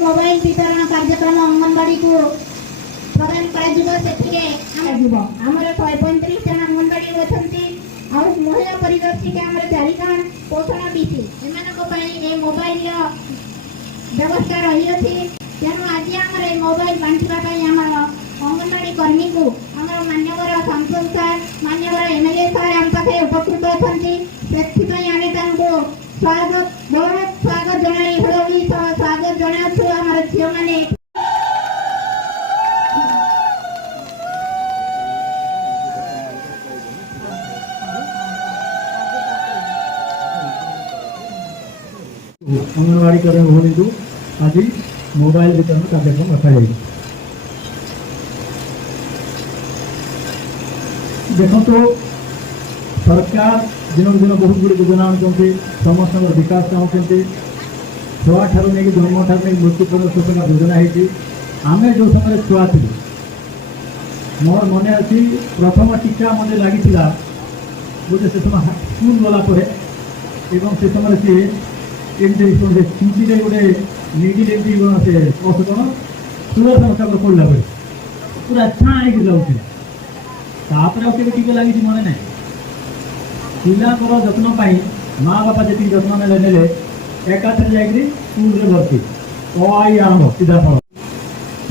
Mobile वितरण कार्यक्रम अंगनवाड़ी को प्रदान आमर 135 जन अंगनवाड़ी अच्छी और महिला परिदर्शिका आमर 4 जन पोषण बीसी एम मोबाइल व्यवस्था रही तेणु आज आम मोबाइल बांटापी आम अंगनवाड़ी कर्मी को आम मान्यवर सांसद सार मान्यवर एमएलए सार आम पाखे उपकृत अच्छा से स्वागत बहुत स्वागत जनाई हड़ोली स्वागत जनाऊ आम झील मैंने अंगनवाड़ी कर्मी भूमि को आज मोबाइल वितरण कार्यक्रम रखा जाए। देखो तो सरकार दिन दिन बहुत गुड़ी योजना आनुंट समस्त विकास चाहते छुआ ठार नहीं जन्म ठार नहीं मृत्यु पर्यटन योजना है। आम जो समय छुआ थी मोर मन अच्छी प्रथम टीका मन लगी गोटे से समय स्कूल गलापर से समय सी छुट्टी गोटे निडिल से औषध सुदर्शन पड़ा बेले पूरा छाँ जाऊे टीका लगी मन ना पिलांर जत्न माँ बापा जी जत्न ने एकाथरे जाकि स्कूल भर्ती आई आरंभ सीधा फल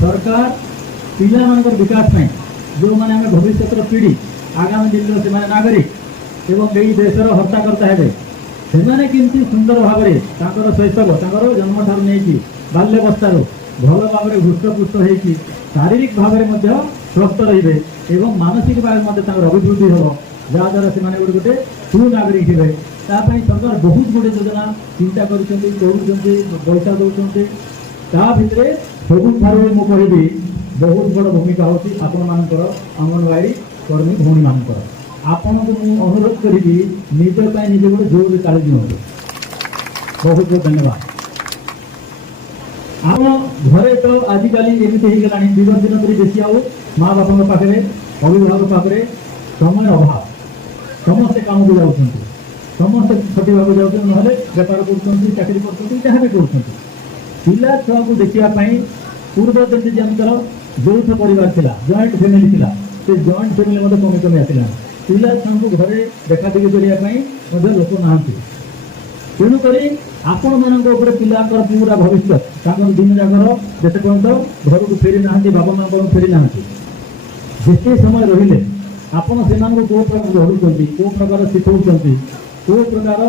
सरकार पिला विकास जो मैंने आम भविष्य पीढ़ी आगामी दिन से नागरिक एवं यही देशर हर्ताकर्ता है से केमती सुंदर भाव में शैशव जन्म ठार नहीं बाल्यवस्था भल भाव में हृष्टपुष्ट हो शारीरिक भाव में स्वस्थ रे और मानसिक भाव में अभिवृद्धि हम जहाद्वारा से गोटे सुनागरिक हे सरकार बहुत गुड़े योजना चिंता कर पैसा दौरान भितर सबुठ मुझे बहुत बड़ भूमिका होती आपण अंगनवाड़ी कर्मी भूमि मानकर आपण को अनुरोध करी निज निजे गोटे जोर ताली दिखाते बहुत बहुत धन्यवाद। आम घरे तो आजिकल एमती होगा विगत दिन पर बेसी आउ माँ बापा पाखे अभिभावक पाखे समय अभाव समस्ते काम को जाऊँ समस्ते खटिया जाऊँ ना बेपार कर जहाँ भी कर पिला छुआ को देखापी पूर्व दिन जमीर यौथ परिवार थी जॉइंट फैमिली थी से जॉइंट फैमिली कमी कमी आसला पिला छुआ को घरे देखा देखी करने लोक ना तेणुक आपण मान पिला पूरा भविष्य दिन जाकर जिते पर्यटन घर को फेरी ना बाबा माँ फेरी ना जिते समय रहिले आपण से कौ प्रकार गढ़ुंट कौ प्रकार शिखौं कौ प्रकार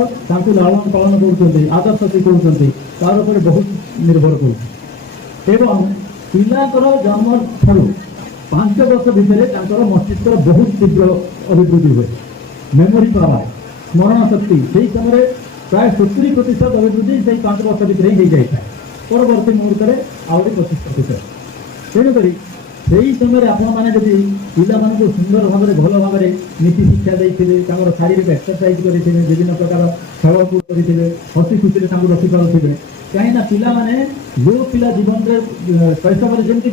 लालन पालन कर आदर्श शिखौं तार पर बहुत निर्भर कर पिलाकर जन्म ठार 5 वर्ष भितर मस्तिष्क बहुत तीव्र अभिवृद्धि हुए मेमोरी पावर स्मरण शक्ति से समय प्राय 70% अभिवृद्धि से 5 वर्ष भितर ही जाए परवर्ती मुहूर्त में आहरी 25%। तेणुक से समय आपने पिला सुंदर भाव में भल भाव में नीति शिक्षा देते शारीरिक एक्सरसाइज करेंगे विभिन्न प्रकार खेलकूद करेंगे हसी खुशी रखिपे कहीं पिला माने जो पिला जीवन में शैशव जमी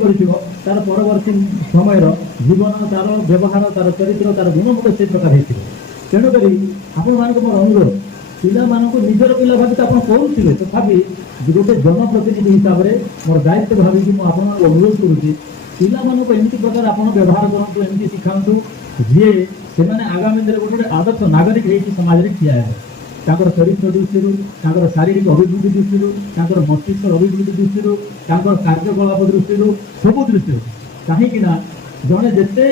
कर परवर्ती समय जीवन तार व्यवहार तार चरित्र तार गुण मत से प्रकार हो तेणुक आपण मान मोर अनुरोध पिला मानक निजर पिला भावी आप करुवे तथापि गोटे जनप्रतिनिधि हिसाब से मोर दायित्व भाविकी मुझे अनुरोध करुँगी पिला मानक एमती प्रकार आप व्यवहार करूँ एमती शिखातु जी से आगामी दिन गोटे आदर्श नागरिक होती समाज में ठिया है चरित्र दृष्टि शारीरिक अभिवृद्धि दृष्टि मस्तिष्क अभिवृद्धि दृष्टि कार्यकलाप दृष्टि सब दृष्टि कहीं जड़े जिते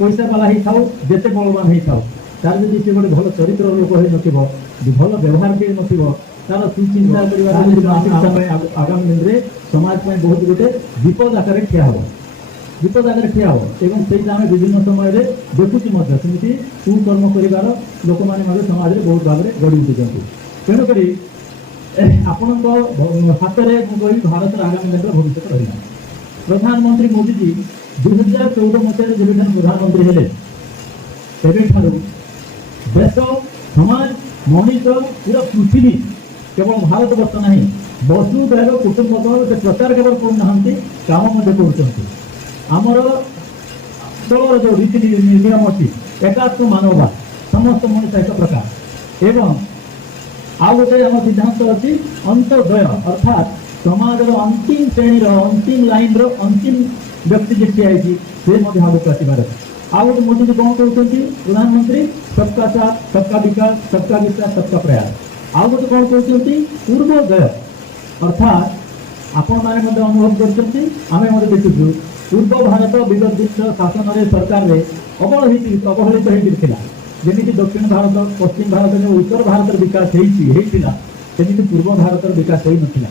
पैसा वाला ही था जिते बलवान ही था तार जब से गोटे भल चरित्र लोक हो भल व्यवहार किए न तार सुचिंता आगामी दिन में समाज में बहुत गोटे विपद आकार ठिया हो विपद आगे ठिया हो से आम विभिन्न समय देखुची सेमती कुकर्म कर लोक मैंने समाज में बहुत भाव में गढ़ी उठुंट तेणुक आपण हाथ में कही भारत आगामी दिन भविष्य रहा प्रधानमंत्री मोदी जी 2014 मसीह जब प्रधानमंत्री हेले तेबेठार देश समाज मनीष पूरा पृथ्वी केवल भारत वर्ष ना वसुधैव कुटुंबकम से प्रचार केवल करना काम करमर दलर जो रीति नियम अच्छी एकात्म मानववाद समस्त मनुष्य एक प्रकार एवं आउ गोटे आम सिद्धांत अच्छी अंत्योदय अर्थात समाजर अंतिम श्रेणी अंतिम लाइन अंतिम व्यक्ति जे ठिया से आगे आसबार आउ गोटे मोदी जी कौन कहते प्रधानमंत्री सबका साथ सबका विकास सबका विकास सबका प्रयास आउ गोटे कौन कहते पूर्वोदय अर्थात आपण मैंने अनुभव कर देखु पूर्व भारत विगत दिन शासन सरकार में अवहेलित होता जमी दक्षिण भारत पश्चिम भारत में उत्तर भारत विकास होता सेमती पूर्व भारत विकास हो नाला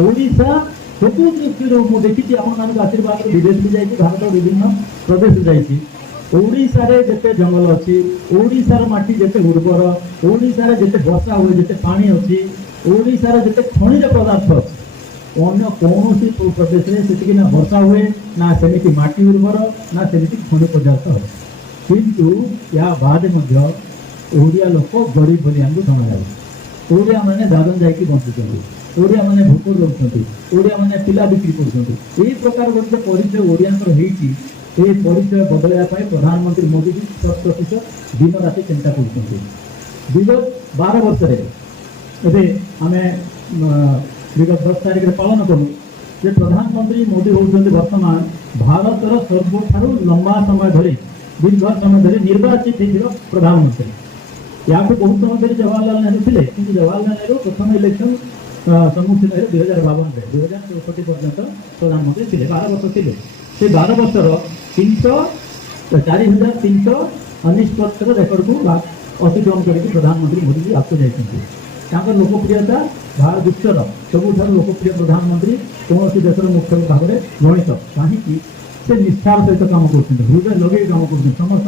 ओडिशा सबू दृष्टि मुझे देखी आप आशीर्वाद विदेश भी जाइए भारत विभिन्न प्रदेश जाइए ओडिशारे जेते जंगल अच्छी ओडिशार माटी जेते उर्वर ओडिशारे जेते वर्षा हुए जेते पानी अच्छी ओडिशारे जेते खनिज पदार्थ अच्छी अन्य कौन प्रदेश में से ना वर्षा हुए ना सेमिति माटी उर्वर ना सेमिति खनिज पदार्थ अच्छे किंतु या बाद ओडिया लोक गरीब बोली आमको जना जाए ओडिया मैंने दादन जाकि बंचुंट ओडिया मैंने भोक रोच ओडिया मैंने पिला बिक्री कर प्रकार गोटे परिचय ओडिया ये परिचय बदलवाई प्रधानमंत्री मोदी जी 100% दिन राति चिंता कर विगत 12 वर्ष आम विगत 10 तारिख में पालन करूँ जे प्रधानमंत्री मोदी होती वर्तमान भारतर सर्वठार लंबा समय धरी दीर्घ समय धरी निर्वाचित प्रधानमंत्री या बहुत समय धरी जवाहरलाल नेहरू थे कि जवाहरलाल नेहरू प्रथम इलेक्शन सम्मुखीन 2052 2064 पर्यंत प्रधानमंत्री थे 12 वर्ष थे से 12 वर्षर 4349 रेकर्ड को अतिक्रम करके प्रधानमंत्री मोदी जी आपको जाइए लोकप्रियता भारत विश्वर सबुठ लोकप्रिय प्रधानमंत्री कौन देशर मुख्य भाव में गणित कहीं से निष्ठार सहित कम कर हृदय लगे कम कर समस्त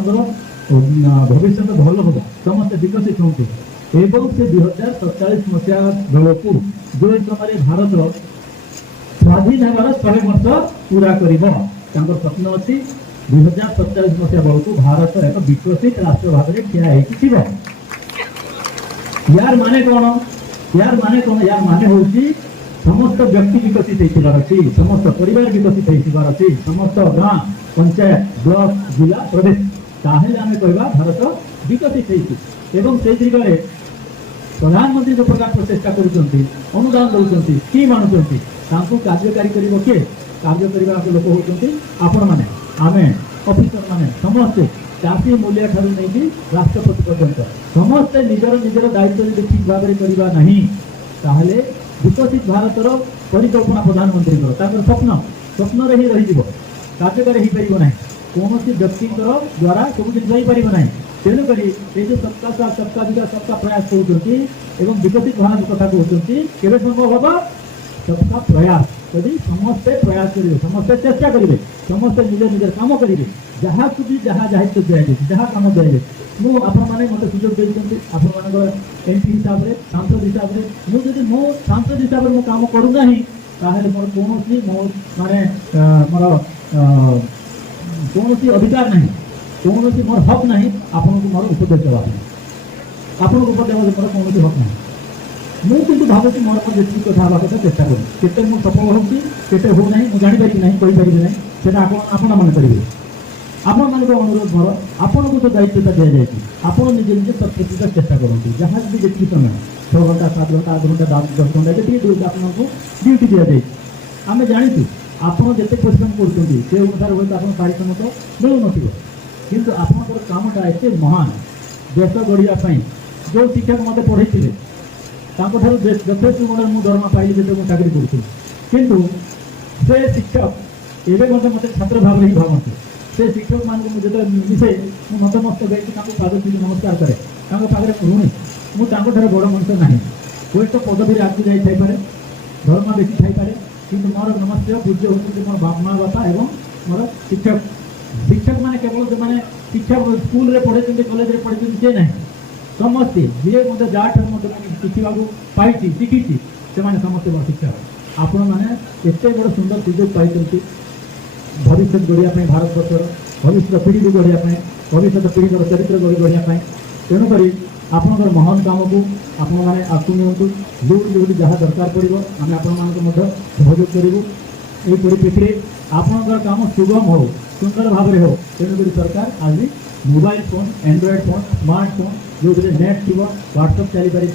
भविष्य भल हम समस्त विकसित हूँ एवं से 2047 मसीहा बेलू जो समय भारत स्वाधीन होवार 100 वर्ष पूरा कर स्वप्न अच्छी 2047 मसीहा बेलू भारत एक विकसित राष्ट्र भाव में ठिया यार माने कौन यार माने हूँ समस्त व्यक्ति विकसित अच्छी समस्त परिवार विकसित अच्छी समस्त गाँ पंचायत ब्लॉक जिला प्रदेश ताहेले आमे कहबा भारत विकसित एवं से दिगरे प्रधानमंत्री जो प्रकार प्रचेषा करुँच अनुदान दौरान स्कीम आणुंट कार्यकारी कर किए कार्य करने लोक होती आपण मैंने आम ऑफिसर मैंने समस्ते चाषी मूल्य ठार नहीं राष्ट्रपति पर्यंत समस्ते निजर निजर दायित्व ठीक भाव में करवा नहीं ताहले विकसित भारतर परिकल्पना प्रधानमंत्री स्वप्न स्वप्न ही रही कार्यकारी हो पार ना कौन व्यक्ति द्वारा सब जिन हो पार ना तेणुक जो सबका साथ सबका विकास सबका प्रयास कर विकसित भारत कथा कहते केवे संभव हम सबका प्रयास यदि समस्ते प्रयास करेंगे समस्ते चेष्टा करेंगे समस्ते निज निज कम करेंगे जहाँ को भी जहाँ दायित्व दिखाई जहाँ कम दिखाई मुझे मत सुजोग देते आप एमपी हिसाब से सांसद हिसाब से मुझे मो सांसद हिसाब से कम करूना मोर कौन मो माने मोर कौन अधिकार नहीं कौन मोर हक नहीं आपन को मोर उपदेश देवा आपन को उपदेश मोर कौन हक नहीं मुझे भावुँ मोर जी कथा हाँ कथा चेषा करते मुझे सफल होते हो ना मुझे जापर ना कहीपर ना से आपण मैंने करेंगे आपण मान अनुरोध मोर आपन को जो दायित्वता दि जाए आपड़ निजे निजे प्रतिशत चेषा करते जहाँ भी जी समय 6 घंटा 7 घंटा 8 घंटा 10 घंटा जी आपको ड्यूटी दि जाए आम जाचु आपड़ जिते परिश्रम कर अनुसार हूँ आप पारिश्रमिक मिलू न कि आपंकर कामटा एत महान देश गढ़ापी जो शिक्षक मत पढ़े यथेष गुण मुझे दरमा पाइली जो मुझे चाकरी करूँ किंतु से शिक्षक एवं मत छात्र भाव ही भावती से शिक्षक मान मुझे मिसे मुझे नतमस्तक गई पाद नमस्कार करे पाखे ऋणी मुझे बड़ मनुष्य ना हुए तो पदवी आगे जापे दरमा बेसी थपे कि मोर नमस्ते पूज्य होती मोर माँ बापा एवं मोर शिक्षक शिक्षक मैंने केवल जो मैंने शिक्षा स्कूल पढ़े कॉलेज पढ़े सी ना समस्ते जी मतलब जहाँ शिखा पाई शिखी से समस्ते बड़ शिक्षक आपण मैंने एत बड़ सुंदर सुजोग पाई भविष्य गढ़ापी भारत वर्षर भविष्य पीढ़ी को गढ़ापी भविष्य पीढ़ी चरित्र गढ़ापी तेणुक आपंकर महान काम को आपण मैंने आसु नियंतु जो जहाँ दरकार पड़ो आम आपण सहयोग करूँ ये परिप्रेक्षी में आपंकर काम सुगम हो सुंदर भाव में हो तेणुक सरकार आज mobile phone Android phone smartphone जो नेट थी व्हाट्सअप चली पार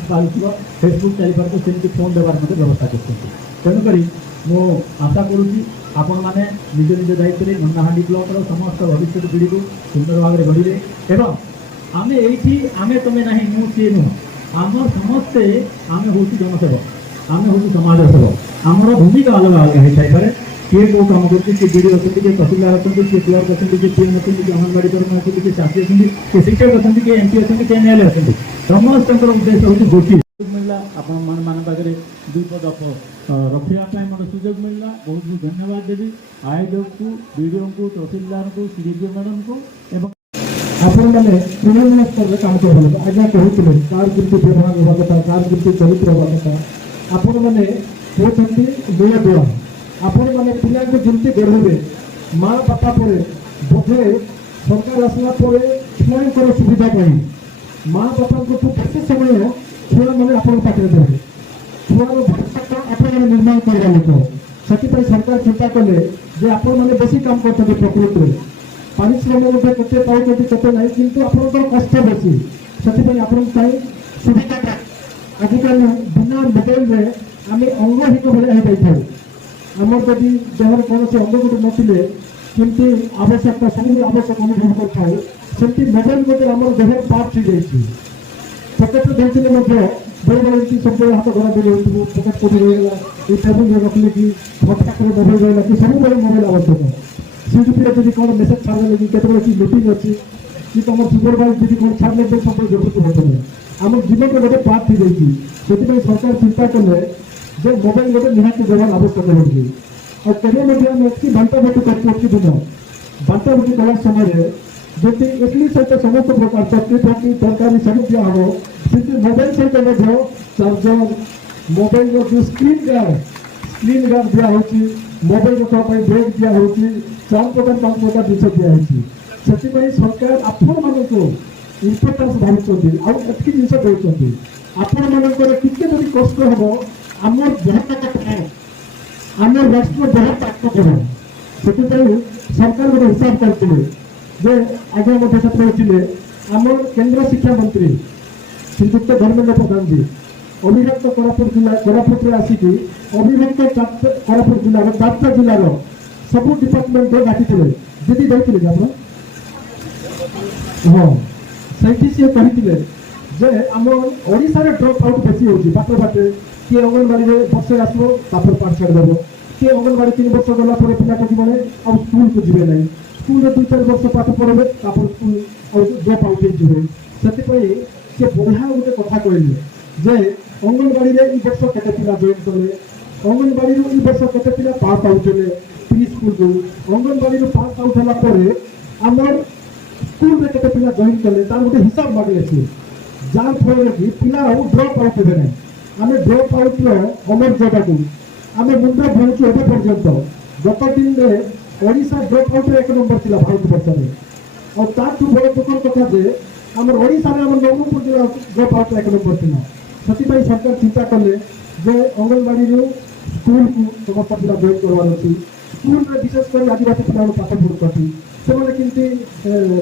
फेसबुक चली पार सेमती फोन देवार व्यवस्था करते ତେଣୁକରି ମୁଁ ଆଶା କରୁଛି ଆପଣମାନେ ନିଜ ନିଜ ଦାୟିତ୍ୱରେ ନନ୍ଦାହାଣ୍ଡି ବ୍ଲକର ସମସ୍ତ ଭବିଷ୍ୟତ ପିଢ଼ିକୁ ସୁନ୍ଦର ଭାବରେ ଗଢ଼ିବେ ଏବଂ ଆମେ ଏଇଠି ଆମେ ତମେ ନାହିଁ ମୁଁ ସିଏ ନୁହଁ ଆମର ସମସ୍ତେ ଆମେ ହେଉଛୁ ଜନସେବକ ଆମେ ହେଉଛୁ ସମାଜ ସେବକ ଆମର ଭୂମିକା ଅଲଗା ଅଲଗା ହେଇଥାଇପାରେ କିଏ କେଉଁ କାମ କରୁଛି କିଏ ବିଡ଼ି ଅଛନ୍ତି କିଏ ତହସିଲଦାର ଅଛନ୍ତି କିଏ କ୍ଲର୍କ ଅଛନ୍ତି କିଏ ପିଏମ୍ ଅଛନ୍ତି କିଏ ଅଙ୍ଗନବାଡ଼ି କର୍ମୀ ଅଛନ୍ତି କିଏ ଚାଷୀ ଅଛନ୍ତି କିଏ ଶିକ୍ଷକ ଅଛନ୍ତି କିଏ MP ଅଛନ୍ତି କିଏ MLA ଅଛନ୍ତି ସମସ୍ତଙ୍କର ଉଦ୍ଦେଶ୍ୟ ହେଉଛି ଗୋଟିଏ ମିଳିଲା ଆପଣମାନଙ୍କ ପାଖରେ ଦୁଇ ପଦ ରଖିବା ପାଇଁ ମୋତେ ସୁଯୋଗ ମିଳିଲା ବହୁତ ବହୁତ ଧନ୍ୟବାଦ ଦେବି ଆୟୋଜକଙ୍କୁ BDOଙ୍କୁ ତହସିଲଦାରଙ୍କୁ CDPO ମ୍ୟାଡ଼ାମଙ୍କୁ ଏବଂ ଆପଣମାନେ ତୃଣମୂଳ ସ୍ତରରେ କାମ କରନ୍ତୁ ଆଜ୍ଞା କହୁଥିଲେ କାହାର କେମିତି ବ୍ୟବହାର ହେବା କଥା କାହାର କେମିତି ଚରିତ୍ର ହେବା କଥା ଆପଣମାନେ ହେଉଛନ୍ତି ମୂଳ ଦୁଆ ଆପଣମାନେ ପିଲାଙ୍କୁ ଯେମିତି ଗଢ଼ିବେ ମା ବାପା ପରେ ବୋଧେ ସରକାର ଆସିଲା ପରେ ଛୁଆଙ୍କର ସୁବିଧା ପାଇଁ ମା ବାପାଙ୍କଠୁ ବେଶୀ ସମୟ ଛୁଆମାନେ ଆପଣଙ୍କ ପାଖରେ ଦେବେ ଛୁଆର ଭବିଷ୍ୟତ ଆପଣମାନେ ନିର୍ମାଣ କରିବା ଲୋକ ସେଥିପାଇଁ ସରକାର ଚିନ୍ତା କଲେ ଯେ ଆପଣମାନେ ବେଶୀ କାମ କରୁଛନ୍ତି ପ୍ରକୃତିରେ ପାରିଶ୍ରମ ମଧ୍ୟ କେତେ ପାଉଛନ୍ତି କେତେ ନାହିଁ କିନ୍ତୁ ଆପଣଙ୍କର କଷ୍ଟ ବେଶୀ ସେଥିପାଇଁ ଆପଣଙ୍କ ପାଇଁ ସୁବିଧା ଆଜିକାଲି ବିନା ମୋବାଇଲରେ ଆମେ ଅଙ୍ଗହୀନ ଭଳିଆ ହେଇଯାଇଥାଉ ଆମର ଯଦି ଦେହରେ କୌଣସି ଅଙ୍ଗ ଗୋଟେ ନଥିଲେ କେମିତି ଆବଶ୍ୟକତା ସବୁ ଆବଶ୍ୟକ ଅନୁଭବ କରିଥାଉ ସେମିତି ମୋବାଇଲ ଗୋଟେ ଆମର ଦେହର ପାର୍ଟ ହେଇଯାଇଛି ପକେଟରେ ଧରିଥିଲେ ମଧ୍ୟ ବେଳେବେଳେ ଏମିତି ସବୁବେଳେ ହାତ ଧରା ଧରି ହେଉଥିବୁ ପକେଟ କୋଠି ରହିଗଲା ଏଇ ଟେବୁଲରେ ରଖିଲେ କି ଭୋଟ ପାଖରେ ମୋବାଇଲ ରହିଲା କି ସବୁବେଳେ ମୋବାଇଲ ଆବଶ୍ୟକ CDPରେ ଯଦି କ'ଣ ମେସେଜ ଛାଡ଼ିଲେ କି କେତେବେଳେ କି ମିଟିଂ ଅଛି କି ତୁମ ସୁପରଭାଇଜର ଯଦି କ'ଣ ଛାଡ଼ିଲେ ବି ସବୁବେଳେ ଦେଖୁଛୁ ବର୍ତ୍ତମାନ ଆମ ଜୀବନର ଗୋଟେ ପାର୍ଟ ହେଇଯାଇଛି ସେଥିପାଇଁ ସରକାର ଚିନ୍ତା କଲେ ଯେ ମୋବାଇଲ ଗୋଟେ ନିହାତି ଦେବାର ଆବଶ୍ୟକ ହେଉଛି ଆଉ କେବେ ମଧ୍ୟ ଆମେ ଏତିକି ବାଣ୍ଟାବାଣ୍ଟି କରୁଛୁ ଏତିକି ଦିନ ବାଣ୍ଟାବାଣ୍ଟି କଲା ସମୟରେ ଯଦି ଇଡଲି ସହିତ ସମସ୍ତ ପ୍ରକାର ଚଟଣି ଫଟଣି ତରକାରୀ ସବୁ ଦିଆ ହେବ ସେମିତି ମୋବାଇଲ ସହିତ ମଧ୍ୟ ଚାର୍ଜର ମୋବାଇଲର ଯେଉଁ ସ୍କ୍ରିନ୍ ଗାର୍ଡ ଦିଆହେଉଛି ମୋବାଇଲ ରଖିବା ପାଇଁ ବ୍ରେକ୍ ଦିଆହେଉଛି 4 ପ୍ରକାର 5 ପ୍ରକାର ଜିନିଷ ଦିଆହେଉଛି ସେଥିପାଇଁ ସରକାର ଆପଣମାନଙ୍କୁ ଇମ୍ପୋର୍ଟାନ୍ସ ଭାବୁଛନ୍ତି ଆଉ ଏତିକି ଜିନିଷ ଦେଉଛନ୍ତି ଆପଣମାନଙ୍କର ଟିକେ ଯଦି କଷ୍ଟ ହେବ ଆମର ବହୁତ ଆମ ରାଷ୍ଟ୍ର ବହୁତ ଆଗକୁ ବଢ଼ ସେଥିପାଇଁ ସରକାର ଗୋଟେ ହିସାବ କରିଥିଲେ ଯେ ଆଜ୍ଞା ମଧ୍ୟ ସେତେବେଳେ ଥିଲେ ଆମର କେନ୍ଦ୍ର ଶିକ୍ଷା ମନ୍ତ୍ରୀ ଶ୍ରୀଯୁକ୍ତ ଧର୍ମେନ୍ଦ୍ର ପ୍ରଧାନଜୀ ଅବିଭକ୍ତ କୋରାପୁଟରେ ଆସିକି ଅବିଭକ୍ତ କୋରାପୁଟ ଜିଲ୍ଲାର 4ଟା ଜିଲ୍ଲାର ସବୁ ଡିପାର୍ଟମେଣ୍ଟରେ ଡାକିଥିଲେ ଦିଦି ଦେଇଥିଲେ ଆପଣ ହଁ ସେଇଠି ସିଏ କହିଥିଲେ ଯେ ଆମ ଓଡ଼ିଶାରେ ଡ୍ରପ୍ ଆଉଟ୍ ବେଶୀ ହେଉଛି ବାଟେ କିଏ ଅଙ୍ଗନବାଡ଼ିରେ ବର୍ଷେ ଆସିବ ତାପରେ ପାଠ ଛାଡ଼ିଦେବ କିଏ ଅଙ୍ଗନବାଡ଼ି 3 ବର୍ଷ ଗଲା ପରେ ପିଲାଟା ଯିବନି ଆଉ ସ୍କୁଲକୁ ଯିବେ ନାହିଁ ସ୍କୁଲରେ 2-4 ବର୍ଷ ପାଠ ପଢ଼ିବେ ତାପରେ ସ୍କୁଲ ଆଉ ଡ୍ରପ୍ ଆଉଟ୍ ହେଇଯିବେ ସେଥିପାଇଁ ସେ ବଢ଼ିଆ ଗୋଟେ କଥା କହିଲେ ଯେ ଅଙ୍ଗନବାଡ଼ିରେ ଏଇ ବର୍ଷ କେତେ ପିଲା ଜଏନ୍ କଲେ ଅଙ୍ଗନବାଡ଼ିରୁ ଏଇ ବର୍ଷ କେତେ ପିଲା ପାସ୍ ଆଉଥିଲେ ପ୍ରି ସ୍କୁଲକୁ ଅଙ୍ଗନବାଡ଼ିରୁ ପାସ୍ ଆଉଟ୍ ହେଲା ପରେ ଆମର ସ୍କୁଲରେ କେତେ ପିଲା ଜଏନ୍ କଲେ ତାର ଗୋଟେ ହିସାବ ମାଗିଲେ ସିଏ ଯାହା ଫଳରେ କି ପିଲା ଆଉ ଡ୍ରପ୍ ଆଉଟ୍ ହେବେ ନାହିଁ ଆମେ ଡ୍ରପ୍ ଆଉଟ୍ର ଅମର୍ଯ୍ୟାଦାକୁ ଆମେ ମୁଣ୍ଡ ଧରୁଛୁ ଏବେ ପର୍ଯ୍ୟନ୍ତ ଗତ ଦିନରେ ଓଡ଼ିଶା ଡ୍ରପ୍ ଆଉଟ୍ରେ 1 ନମ୍ବର ଥିଲା ଭାରତବର୍ଷରେ ଆଉ ତାଠୁ ବଡ଼ ଦୁଃଖର କଥା ଯେ ଆମର ଓଡ଼ିଶାରେ ଆମର ନବରଙ୍ଗପୁର ଜିଲ୍ଲା ଡ୍ରପ୍ ଆଉଟ୍ରେ 1 ନମ୍ବର ଥିଲା ସେଥିପାଇଁ ସରକାର ଚିନ୍ତା କଲେ ଯେ ଅଙ୍ଗନବାଡ଼ିରୁ ସ୍କୁଲକୁ ସମସ୍ତ ପିଲା ଜଏନ୍ କରିବାର ଅଛି ସ୍କୁଲରେ ବିଶେଷ କରି ଆଦିବାସୀ ପିଲାମାନେ ପାଠ ପଢ଼ୁଛନ୍ତି ସେମାନେ କେମିତି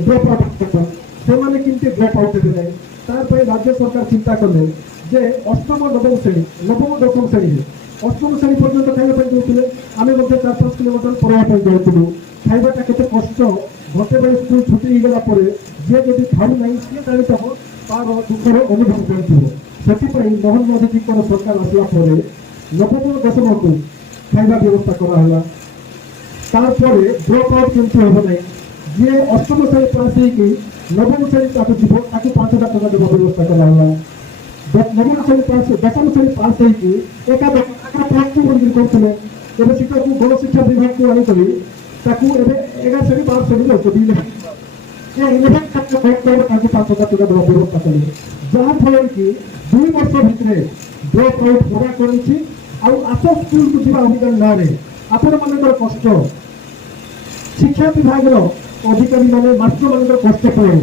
ଡ୍ରପ୍ ଆଉଟ୍ ହେବେ ସେମାନେ କେମିତି ଡ୍ରପ୍ ଆଉଟ୍ ହେବେ ନାହିଁ ତା ପାଇଁ ରାଜ୍ୟ ସରକାର ଚିନ୍ତା କଲେ ଯେ ଅଷ୍ଟମ ନବମ ଶ୍ରେଣୀ ନବମ ଦଶମ ଶ୍ରେଣୀରେ ଅଷ୍ଟମ ଶ୍ରେଣୀ ପର୍ଯ୍ୟନ୍ତ ଖାଇବା ପାଇଁ ଦେଉଥିଲେ ଆମେ ମଧ୍ୟ 4-5 କିଲୋମିଟର ପଢ଼ିବା ପାଇଁ ଯାଉଥିଲୁ ଖାଇବାଟା କେତେ କଷ୍ଟ ଘଣ୍ଟେ ବେଳେ ସ୍କୁଲ ଛୁଟି ହେଇଗଲା ପରେ ଯିଏ ଯଦି ଖାଉ ନାହିଁ ସିଏ ଜାଣିଥିବ ତାର ଦୁଃଖର ଅନୁଭବ କରିଥିବ ସେଥିପାଇଁ ମୋହନ ମାଝୀଙ୍କର ସରକାର ଆସିଲା ପରେ ନବମ ଦଶମକୁ ଖାଇବା ବ୍ୟବସ୍ଥା କରାହେଲା ତାପରେ ଡ୍ରପ୍ ଆଉଟ୍ କେମିତି ହେବ ନାହିଁ ଯିଏ ଅଷ୍ଟମ ଶ୍ରେଣୀ ପାସ୍ ହେଇକି ନବମ ଶ୍ରେଣୀ ତାକୁ ଯିବ ତାକୁ 5,000 ଟଙ୍କା ଦେବା ବ୍ୟବସ୍ଥା କରାହେଲା ନବମ ଶ୍ରେଣୀ ପାସ୍ ଦଶମ ଶ୍ରେଣୀ ପାସ୍ ହେଇକି ଏକାଦଶ ପ୍ଲସ୍ 2 କରିକି କରୁଥିଲେ ଏବେ ଶିକ୍ଷକକୁ ଗଣଶିକ୍ଷା ବିଭାଗକୁ ଆଣିକରି ତାକୁ ଏବେ 11 ଶ୍ରେଣୀ 12 ଶ୍ରେଣୀରେ ଅଛନ୍ତି ତାଙ୍କୁ 5,000 ଟଙ୍କା ଦେବା ବ୍ୟବସ୍ଥା କଲେ ଯାହାଫଳରେ କି 2 ବର୍ଷ ଭିତରେ ଡ୍ରପ୍ ଆଉଟ୍ ହରା କରିଛି ଆଉ ଆସ ସ୍କୁଲକୁ ଯିବା ଅଭିଯାନ ନାଁରେ ଆପଣମାନଙ୍କର କଷ୍ଟ ଶିକ୍ଷା ବିଭାଗର ଅଧିକାରୀମାନେ ମାଷ୍ଟରମାନଙ୍କର କଷ୍ଟ ପରେ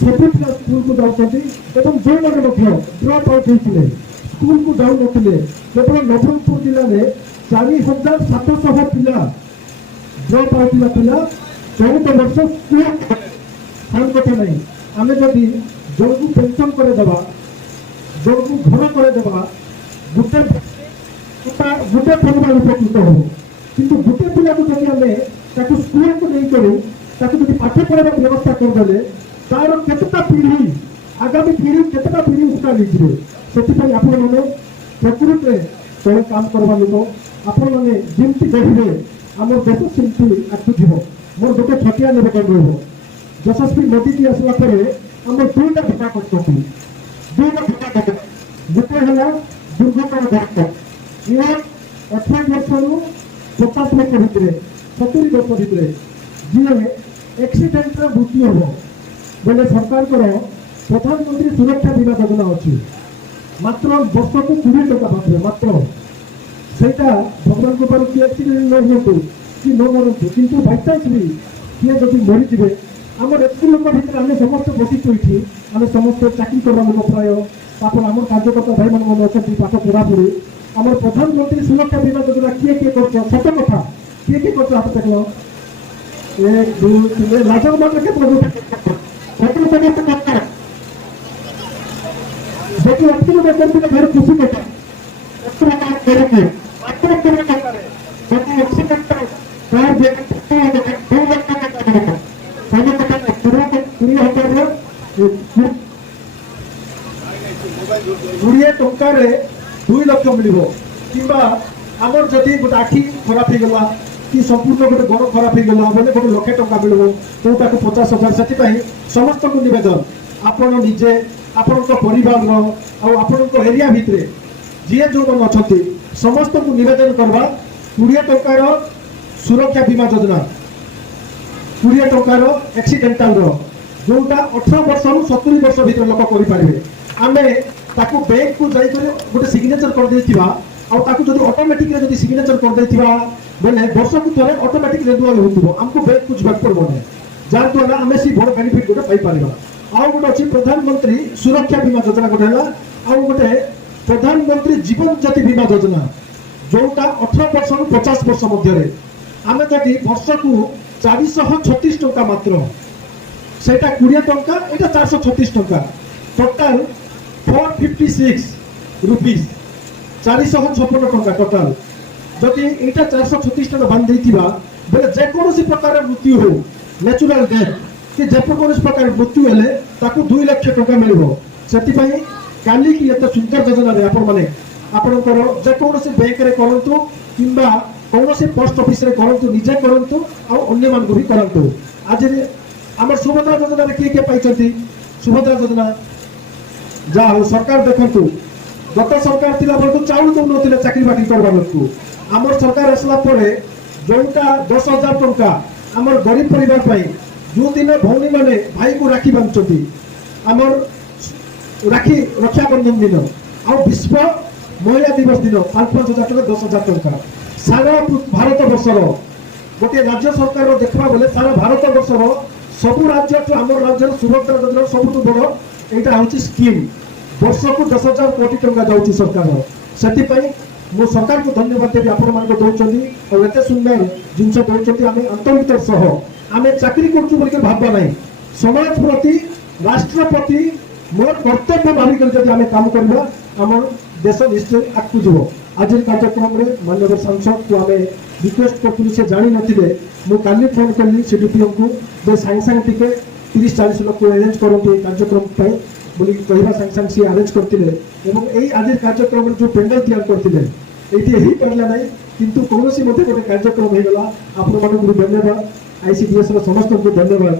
ସବୁ ପିଲା ସ୍କୁଲକୁ ଯାଉଛନ୍ତି ଏବଂ ଯେଉଁମାନେ ମଧ୍ୟ ଡ୍ରପ୍ ଆଉଟ୍ ହେଇଥିଲେ ସ୍କୁଲକୁ ଯାଉନଥିଲେ କେବଳ ନବରଙ୍ଗପୁର ଜିଲ୍ଲାରେ 4,700 ପିଲା ଡ୍ରପ୍ ଆଉଟ୍ ଥିଲା ପିଲା 14 ବର୍ଷ ସ୍କୁଲ ସାନ କଥା ନାହିଁ ଆମେ ଯଦି ଜଣକୁ ପେନ୍ସନ୍ କରେଇଦେବା ଜଣକୁ ଘର କରେଇଦେବା ଗୋଟେ गोटे परिवार उपकृत हो किंतु गोटे पिला को जब आम ताको स्कूल को नहीं करूँ ताको जब पाठ पढ़ार व्यवस्था करदे तार केतटा पीढ़ी आगामी पीढ़ी केतटा पीढ़ी उपकार लीजिए से आपण मैंने प्रकृति तले काम करवा लोक आपण मैंने जमी गढ़े आम देश सेमती आगुव मोर गोटे छटिया निवेदन रशस्वी मोदी जी आसला आम दुईटा ढका कर दुईटा ढका कर गोटे है दुर्घटना घटक ये 18 वर्ष रु 50 वर्ष भितर 70 वर्ष भितर जी एक्सीडेंट मृत्यु हम बोले सरकार प्रधानमंत्री सुरक्षा बीमा योजना अच्छी मात्र वर्ष को 20 टका पाते मात्र सेटा भगवान कृपा किए एक्सीडेंट न हो कि न मरतु किंतु बाइचान्स भी किए जब मरीजे आम एत लोक भितर आम समस्त बसी आम समस्त चाकरी करवा लोक प्राय आम कार्यकर्ता भाई मैंने अच्छा पाठ पढ़ापढ़ी आम प्रधानमंत्री सुरक्षा बीमा योजना किए किए कर सत कथा किए किए कर हाथ देखल 1 2 3 राजन मात्र के देखिए अति करते घर खुशी कटा गुड़िए टंकार 2 लाख मिल कि आमर जदि गोटे आखि खराब हो गला कि संपूर्ण गोटे गोड़ खराब हो गला बोले गोटे लक्षे टंका मिल जोटा को 50,000 से समस्त को निवेदन आपण निजे आपण परिवार आपण एरिया भितर जी जो मैंने अच्छा समस्त को निवेदन करवा 20 टंकार सुरक्षा बीमा योजना 20 टंकार एक्सीडेंटाल जोटा 18 वर्ष रु 70 वर्ष भितर लोक करें आम ताकू बैंक को जाकर गोटे सिग्नेचर कर देथिबा और ताकू जदि ऑटोमेटिक रे जदि सिग्नेचर कर देथिबा बेले वर्ष को थरे ऑटोमेटिक रेन्युअल होतिबो हमको बैंक कुछ बात पड़बो नै जार द्वारा हमें सी बड़ बेनिफिट गोटे पाई परिबा आ गोटे अछि प्रधानमंत्री सुरक्षा बीमा योजना गोटे हला आ गोटे प्रधानमंत्री जीवन ज्योति बीमा योजना जोटा 18 वर्ष रु 50 वर्ष मध्य रे आमे जदि वर्ष को 436 टका मात्र सेटा 20 टका एटा 436 टका टोटल 456 रुपीस 456 टका टोटल जदि एटा 436 टका बांध देथिबा बेले जे कोनोसी प्रकार मृत्यु हो नेचुरल डेथ कि जे कोनोसी प्रकार मृत्यु हेले ताकू 2 लाख टका मिलबो सेति पई काली की एत सुंदर योजना रे आपण माने आपनकर जे कोनोसी बैंक रे करंतु किंबा कोनोसी पोस्ट ऑफिस रे करंतु निजे करंतु आ अन्य मान को भी करंतु आज रे हमर सुभद्रा योजना रे के पाइछंती सुभद्रा योजना जा हो सरकार देखंतु गत सरकार थिला बरकु चाउल दउ नथिले चाकरी बाकरी करबा लोकु हमर सरकार असला परे जोटा 10,000 टंका हमर गरीब परिवार पई जो दिन भौनी माने भाई को राखी बांधछंती हमर राखी रक्षा बंधन दिन आ विश्व महिला दिवस दिन 5,000 टका 10,000 टंका सारा भारत वर्षर गोटे राज्य सरकार देखबा बोले सारा भारत वर्षर सब राज्य हमर राज्य सुरक्षा योजना सबुठ बड़ एटा होची स्कीम वर्ष को 10,000 कोटी टंका जाउची सरकार सेति पई मो सरकार को धन्यवाद देबी आपण मान को दउचंदी और एते सुंदर जिंस दउचंदी आमे अंतर्गत सह आमे चाकरी करछु बोल के भाबबा नै समाज प्रति राष्ट्र प्रति मोर कर्तव्य भावी कर जदि आमे काम करबा हमर देश निश्चय आगु जइबो आज कार्यक्रम रे माननीय सांसद को आमे रिक्वेस्ट करथुली से जानि नथिले मो काली फोन करली सीडीपीओ को जे साइंस टिके 30-40 लोक अरेंज करंतु कार्यक्रम पई बोली कहवा सांग सी अरेंज करते आज कार्यक्रम जो पेंडल तैयार करते ही पारा ना किंतु कौन गोटे कार्यक्रम हो गला आपण धन्यवाद आईसीडीएस समस्त को धन्यवाद।